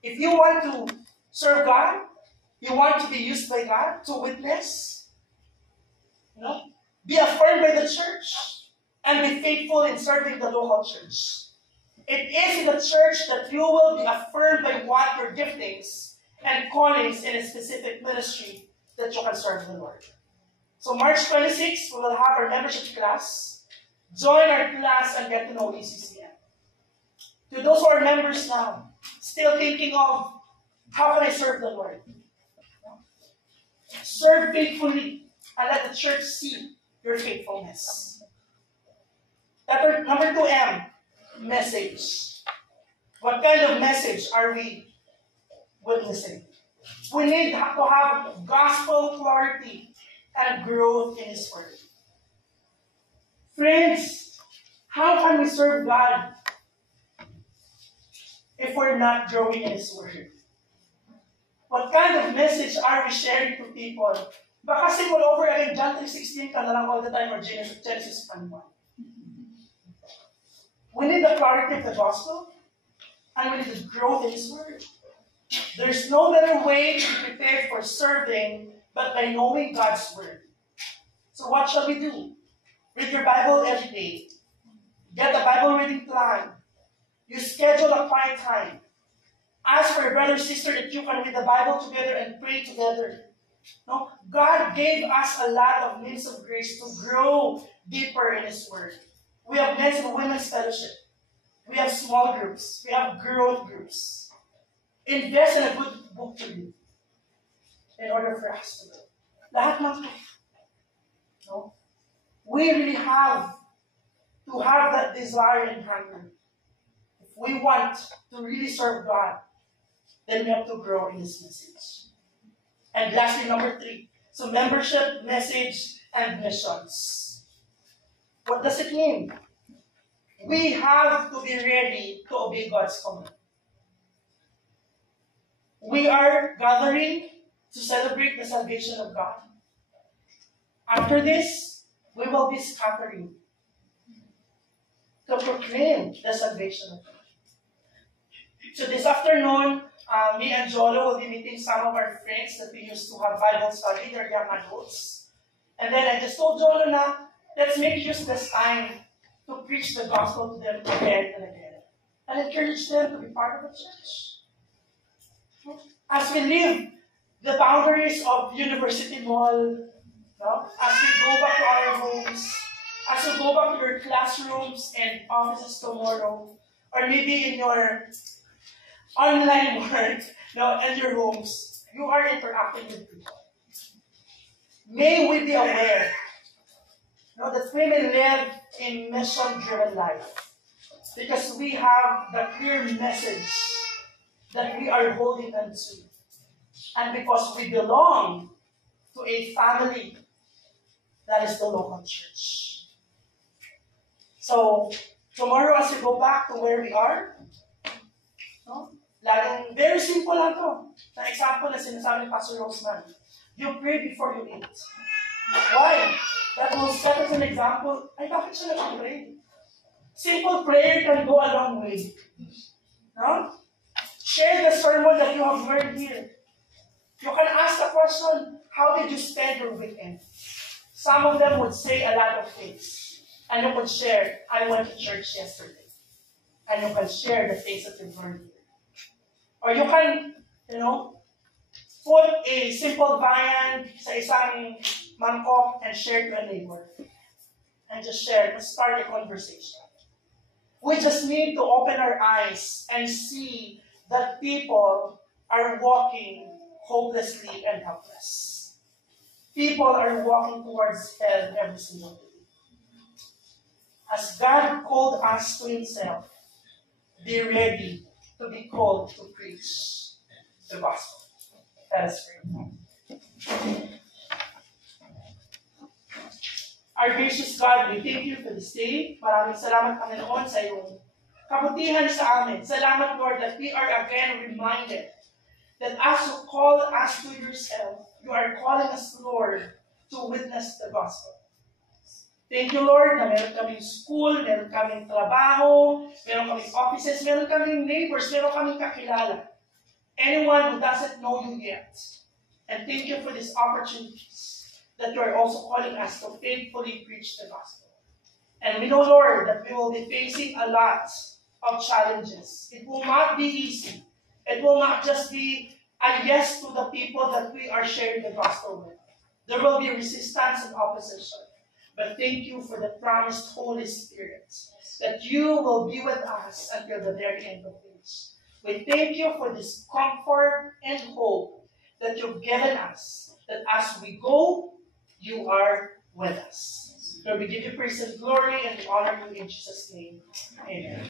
If you want to serve God, you want to be used by God to witness, be affirmed by the church, and be faithful in serving the local church. It is in the church that you will be affirmed by what your giftings and callings in a specific ministry that you can serve the Lord. So March 26, we will have our membership class. Join our class and get to know ECCM. To those who are members now, still thinking of how can I serve the Lord? Serve faithfully and let the church see your faithfulness. Number 2M, message. What kind of message are we witnessing? We need to have gospel clarity and growth in His Word. Friends, how can we serve God if we're not growing in His Word? What kind of message are we sharing to people? Baka simple over again, John 3:16 ka na lang all the time, or Genesis 1:1. We need the clarity of the gospel, and we need the growth in His Word. There's no better way to be prepared for serving but by knowing God's Word. So what shall we do? Read your Bible every day. Get a Bible reading plan. You schedule a quiet time. Ask for your brother or sister that you can read the Bible together and pray together. No? God gave us a lot of means of grace to grow deeper in His Word. We have men's and women's fellowship. We have small groups. We have growth groups. Invest in a good book to read in order for us to grow. Lahat ng no? We really have to have that desire and hunger. If we want to really serve God, then we have to grow in His message. And lastly, number 3. So membership, message, and missions. What does it mean? We have to be ready to obey God's command. We are gathering to celebrate the salvation of God. After this, we will be scattering to proclaim the salvation of God. So this afternoon, me and Jolo will be meeting some of our friends that we used to have Bible study. They're young adults. And then I just told Jolo na, let's make use of this time to preach the gospel to them again and again. And encourage them to be part of the church. As we leave the boundaries of University Mall, as we go back to our homes, as we go back to your classrooms and offices tomorrow, or maybe in your online work, and your homes, you are interacting with people. May we be aware that we may live a mission-driven life because we have the clear message that we are holding on to. And because we belong to a family that is the local church. So, tomorrow as we go back to where we are, laging very simple lang to. Sa example na sinasabi ni Pastor Roseman, you pray before you eat. Why? That will set as an example, ay bakit siya nag-pray? Simple prayer can go a long way. No? Share the sermon that you have learned here. You can ask the question, how did you spend your weekend? Some of them would say a lot of things. And you could share, I went to church yesterday. And you can share the things that you've learned here. Or you can, put a simple viand sa isang mangkok and share to a neighbor. And just share, just start a conversation. We just need to open our eyes and see that people are walking hopelessly and helpless. People are walking towards hell every single day. As God called us to Himself, be ready to be called to preach the gospel. Let us pray. Our gracious God, we thank you for this day. Maraming salamat, Panginoon, sa iyong kabutihan sa amin. Salamat, Lord, that we are again reminded that as you call us to yourself, you are calling us, Lord, to witness the gospel. Thank you, Lord, na meron kaming school, meron kaming trabaho, meron kaming offices, meron kaming neighbors, meron kaming kakilala. Anyone who doesn't know you yet. And thank you for these opportunities that you are also calling us to faithfully preach the gospel. And we know, Lord, that we will be facing a lot of challenges. It will not be easy. It will not just be a yes to the people that we are sharing the gospel with. There will be resistance and opposition. But thank you for the promised Holy Spirit, that you will be with us until the very end of days. We thank you for this comfort and hope that you've given us, that as we go, you are with us. Lord, we give you praise and glory and we honor you in Jesus' name. Amen.